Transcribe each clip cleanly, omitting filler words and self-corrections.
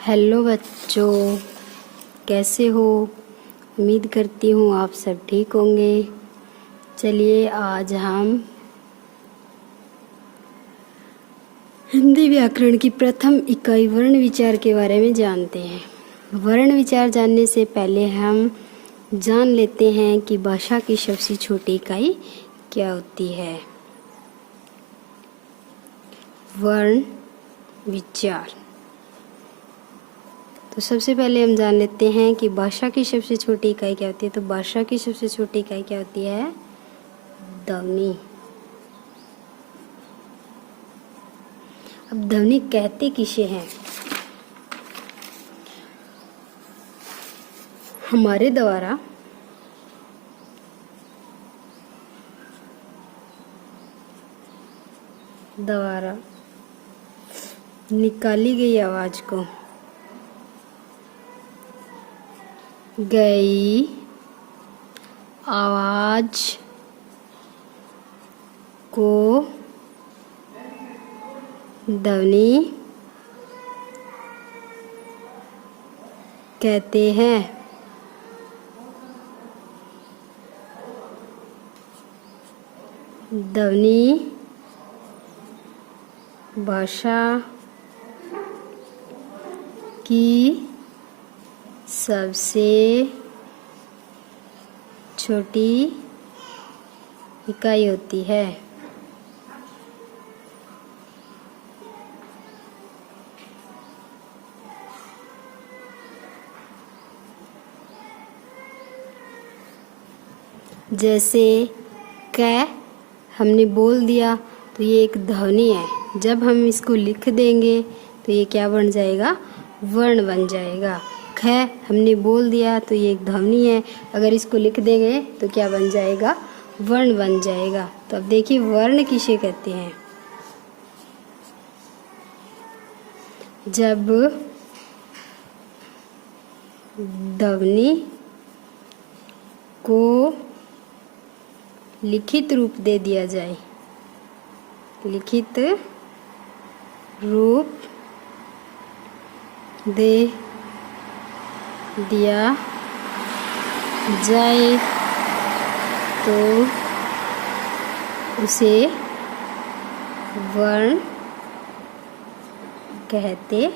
Hello बच्चों, कैसे हो। उम्मीद करती हूँ आप सब ठीक होंगे। चलिए आज हम हिंदी व्याकरण की प्रथम इकाई वर्ण विचार के बारे में जानते हैं। वर्ण विचार जानने से पहले हम जान लेते हैं कि भाषा की सबसे छोटी इकाई क्या होती है। वर्ण विचार। तो सबसे पहले हम जान लेते हैं कि भाषा की सबसे छोटी इकाई क्या होती है। तो भाषा की सबसे छोटी इकाई क्या होती है? ध्वनि। अब ध्वनि कहते किसे हैं? हमारे द्वारा निकाली गई आवाज को ध्वनि कहते हैं। ध्वनि भाषा की सबसे छोटी इकाई होती है। जैसे क हमने बोल दिया तो ये एक ध्वनि है। जब हम इसको लिख देंगे तो ये क्या बन जाएगा? वर्ण बन जाएगा। ख हमने बोल दिया तो ये एक ध्वनि है। अगर इसको लिख देंगे तो क्या बन जाएगा? वर्ण बन जाएगा। तो अब देखिए वर्ण किसे कहते हैं। जब ध्वनि को लिखित रूप दे दिया जाए, लिखित रूप दे दिया जाए तो उसे वर्ण कहते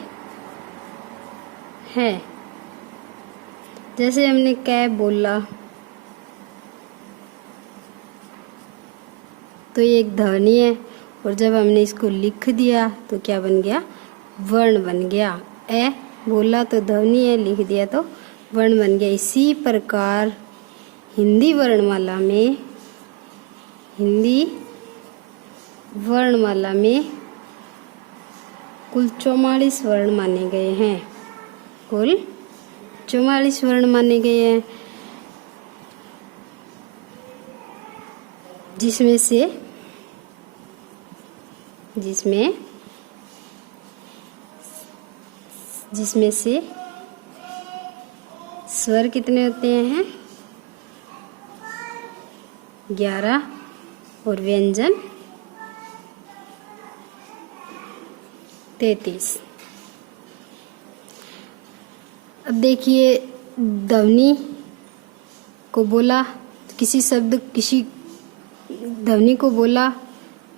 हैं। जैसे हमने कै बोला तो ये एक ध्वनि है, और जब हमने इसको लिख दिया तो क्या बन गया? वर्ण बन गया। ए बोला तो ध्वनि है, लिख दिया तो वर्ण बन गया। इसी प्रकार हिंदी वर्णमाला में कुल 44 वर्ण माने गए हैं। कुल 44 वर्ण माने गए हैं, जिसमें से स्वर कितने होते हैं? 11 और व्यंजन 33। अब देखिए ध्वनि को बोला, किसी ध्वनि को बोला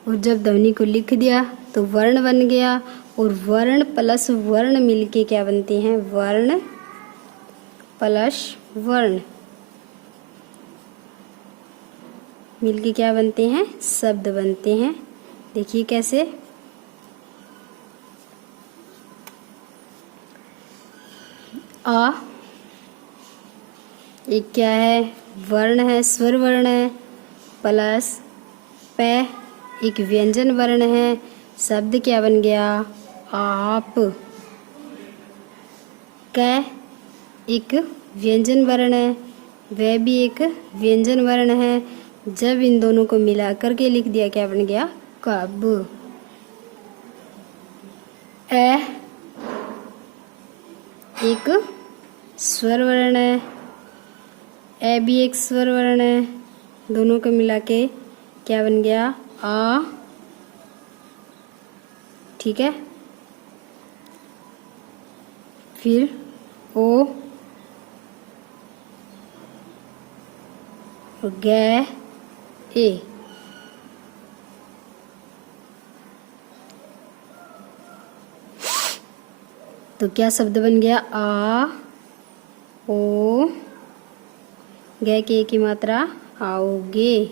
और जब ध्वनि को लिख दिया तो वर्ण बन गया, और वर्ण प्लस वर्ण मिलके क्या बनते हैं? वर्ण प्लस वर्ण मिलके क्या बनते हैं? शब्द बनते हैं। देखिए कैसे। आ एक क्या है? वर्ण है, स्वर वर्ण है, प्लस पे एक व्यंजन वर्ण है। शब्द क्या बन गया? आप। कै एक व्यंजन वर्ण है, वह भी एक व्यंजन वर्ण है। जब इन दोनों को मिलाकर के लिख दिया क्या बन गया? कब। ए एक स्वर वर्ण है, ए भी एक स्वर वर्ण है। दोनों को मिला के क्या बन गया? आ। ठीक है। फिर ओ, गे, ए। तो क्या शब्द बन गया? आ, ओ, गे के की मात्रा आओगे।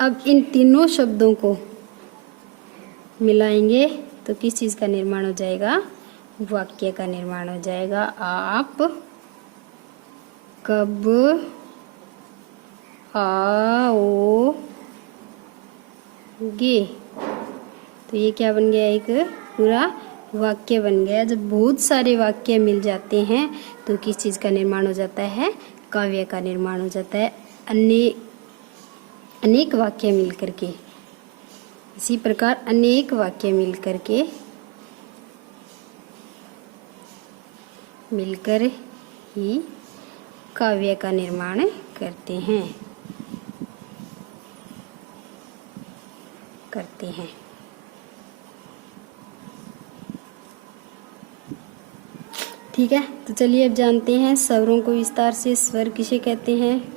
अब इन तीनों शब्दों को मिलाएंगे तो किस चीज़ का निर्माण हो जाएगा? वाक्य का निर्माण हो जाएगा। आप कब आओगे? तो ये क्या बन गया? एक पूरा वाक्य बन गया। जब बहुत सारे वाक्य मिल जाते हैं तो किस चीज़ का निर्माण हो जाता है? काव्य का निर्माण हो जाता है। अनेक वाक्य मिल करके, इसी प्रकार अनेक वाक्य मिलकर ही काव्य का निर्माण करते हैं। ठीक है, तो चलिए अब जानते हैं स्वरों को विस्तार से। स्वर किसे कहते हैं?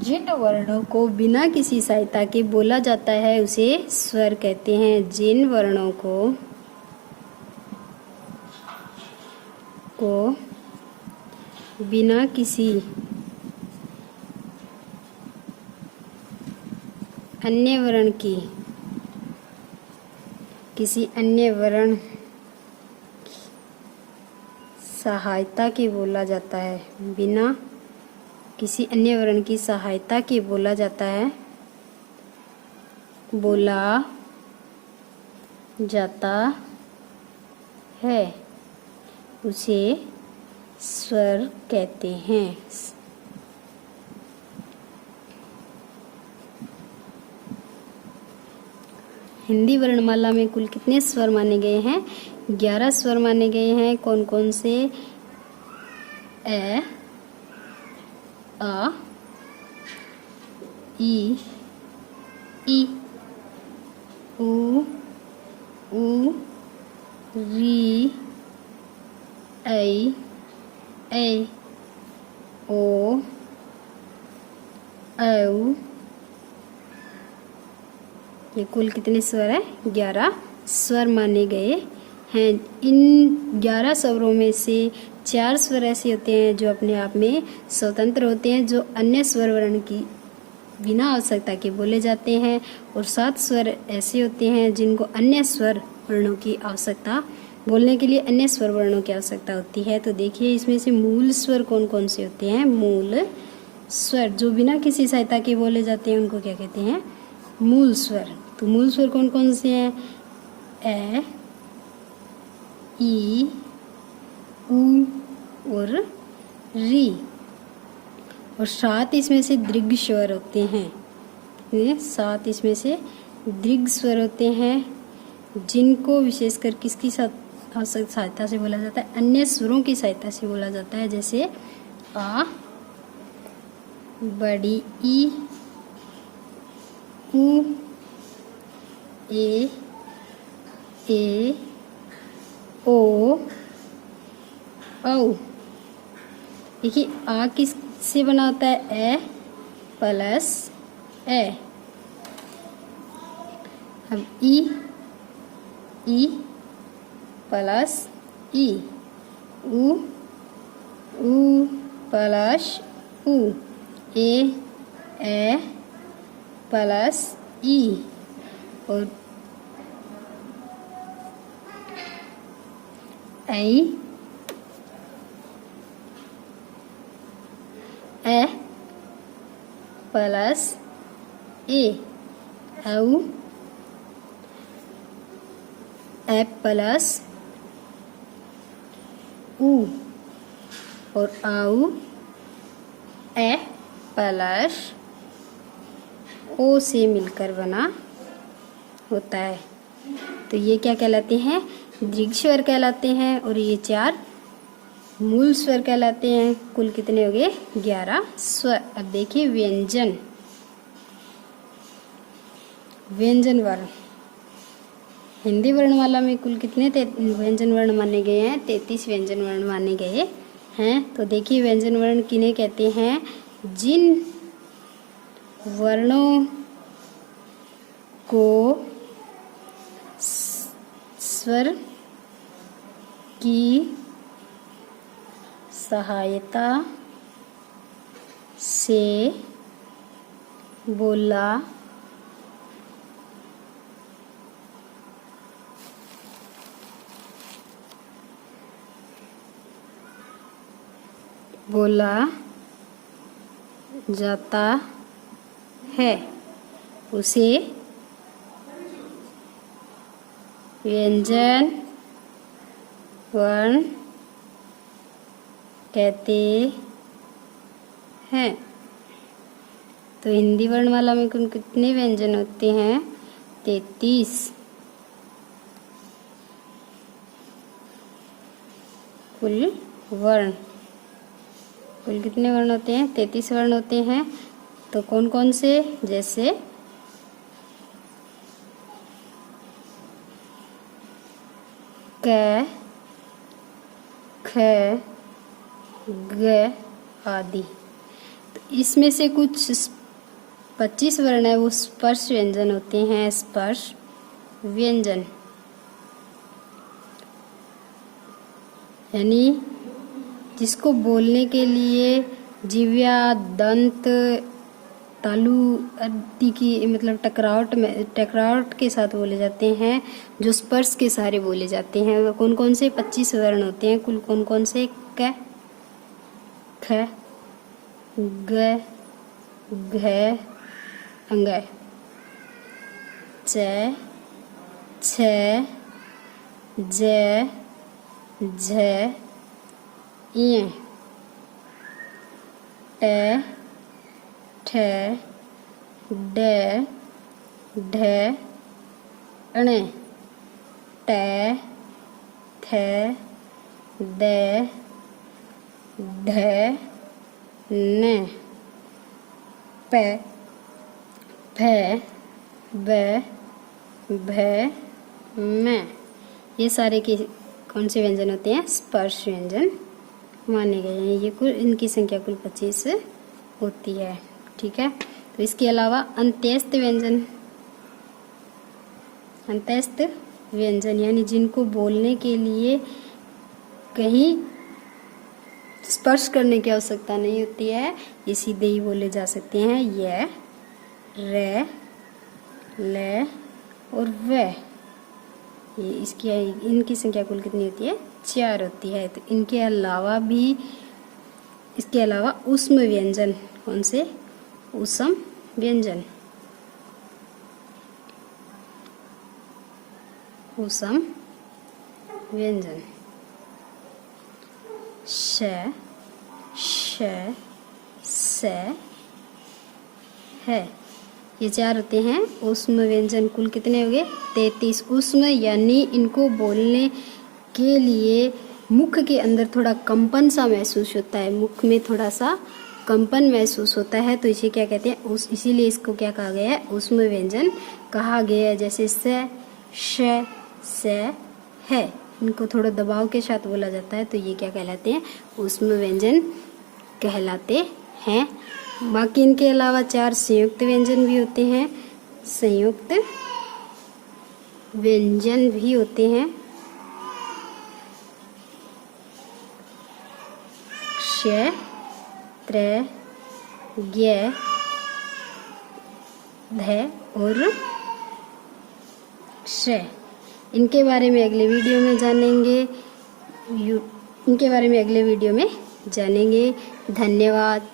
जिन वर्णों को बिना किसी सहायता के बोला जाता है उसे स्वर कहते हैं। जिन वर्णों को बिना किसी अन्य वर्ण की सहायता के बोला जाता है, बिना किसी अन्य वर्ण की सहायता के बोला जाता है, उसे स्वर कहते हैं। हिंदी वर्णमाला में कुल कितने स्वर माने गए हैं? 11 स्वर माने गए हैं। कौन कौन से? ए, आ, ई, उ, री, ऐ, ओ, औ। ये कुल कितने स्वर है? 11 स्वर माने गए हैं। इन 11 स्वरों में से 4 स्वर ऐसे होते हैं जो अपने आप में स्वतंत्र होते हैं, जो अन्य स्वर वर्ण की बिना आवश्यकता के बोले जाते हैं, और 7 स्वर ऐसे होते हैं जिनको अन्य स्वर वर्णों की आवश्यकता, बोलने के लिए अन्य स्वर वर्णों की आवश्यकता होती है। तो देखिए इसमें से मूल स्वर कौन कौन से होते हैं? मूल स्वर जो बिना किसी सहायता के बोले जाते हैं उनको क्या कहते हैं? मूल स्वर। तो मूल स्वर कौन कौन से हैं? ए, ई, उ और री। और 7 इसमें से दीर्घ स्वर होते हैं। ये 7 इसमें से दीर्घ स्वर होते हैं जिनको विशेषकर किसकी सहायता से बोला जाता है? अन्य स्वरों की सहायता से बोला जाता है। जैसे आ, बड़ी ई, उ, ए, ओ, औ। देखिए आ किस से बना होता है? ए प्लस ए। अब ई प्लस ई, उ प्लस उ, ए प्लस ई, और ऐ प्लस ए, औ ए प्लस उ, और औ ए प्लस ओ से मिलकर बना होता है। तो ये क्या कहलाते हैं? दीर्घ स्वर कहलाते हैं, और ये 4 मूल स्वर कहलाते हैं। कुल कितने हो गए? 11 स्वर। अब देखिए व्यंजन वर्ण। हिंदी वर्णमाला में कुल कितने व्यंजन वर्ण माने गए हैं? 33 व्यंजन वर्ण माने गए हैं। तो देखिए व्यंजन वर्ण किन्हें कहते हैं? जिन वर्णों को स्वर की सहायता से बोला जाता है उसे व्यंजन वर्ण कहते हैं। तो हिंदी वर्णमाला में कुल कितने व्यंजन होते हैं? 33। कुल कितने वर्ण होते हैं? 33 वर्ण होते हैं। तो कौन कौन से? जैसे क, ख, ग आदि। तो इसमें से कुछ 25 वर्ण है वो स्पर्श व्यंजन होते हैं। स्पर्श व्यंजन यानी जिसको बोलने के लिए जिह्वा, दंत, तालु आदि की मतलब टकरावट के साथ बोले जाते हैं, जो स्पर्श के सहारे बोले जाते हैं। वह कौन कौन से 25 वर्ण होते हैं? कुल कौन कौन से? क, ख, ग, घ, अंग, च, छ, ज, झ, ञ, ट, ठ, ड, ढ, ण, ट, थ, द, ढ, न, प, फ, ब, भ, म। ये सारे के कौन से व्यंजन होते हैं? स्पर्श व्यंजन माने गए हैं। ये कुल इनकी संख्या कुल 25 होती है। ठीक है। तो इसके अलावा अंत्यस्थ व्यंजन यानी जिनको बोलने के लिए कहीं स्पर्श करने की आवश्यकता नहीं होती है, ये सीधे ही बोले जा सकते हैं। य, र, ल और व। ये इनकी संख्या कुल कितनी होती है? 4 होती है। तो इसके अलावा ऊष्म व्यंजन कौन से? ऊष्म व्यंजन श, श, स, है। ये 4 होते हैं ऊष्म व्यंजन। कुल कितने हो गए? 33। ऊष्म यानी इनको बोलने के लिए मुख के अंदर थोड़ा कंपन सा महसूस होता है, मुख में थोड़ा सा कंपन महसूस होता है, तो इसे क्या कहते हैं? इसीलिए इसको क्या कहा गया है? ऊष्म व्यंजन कहा गया है। जैसे स, श, स, है, इनको थोड़ा दबाव के साथ बोला जाता है, तो ये क्या कहलाते हैं? ऊष्म व्यंजन कहलाते हैं। बाकी इनके अलावा 4 संयुक्त व्यंजन भी होते हैं। संयुक्त व्यंजन भी होते हैं। श, त्र, ज्ञ, ध और श। इनके बारे में अगले वीडियो में जानेंगे। धन्यवाद।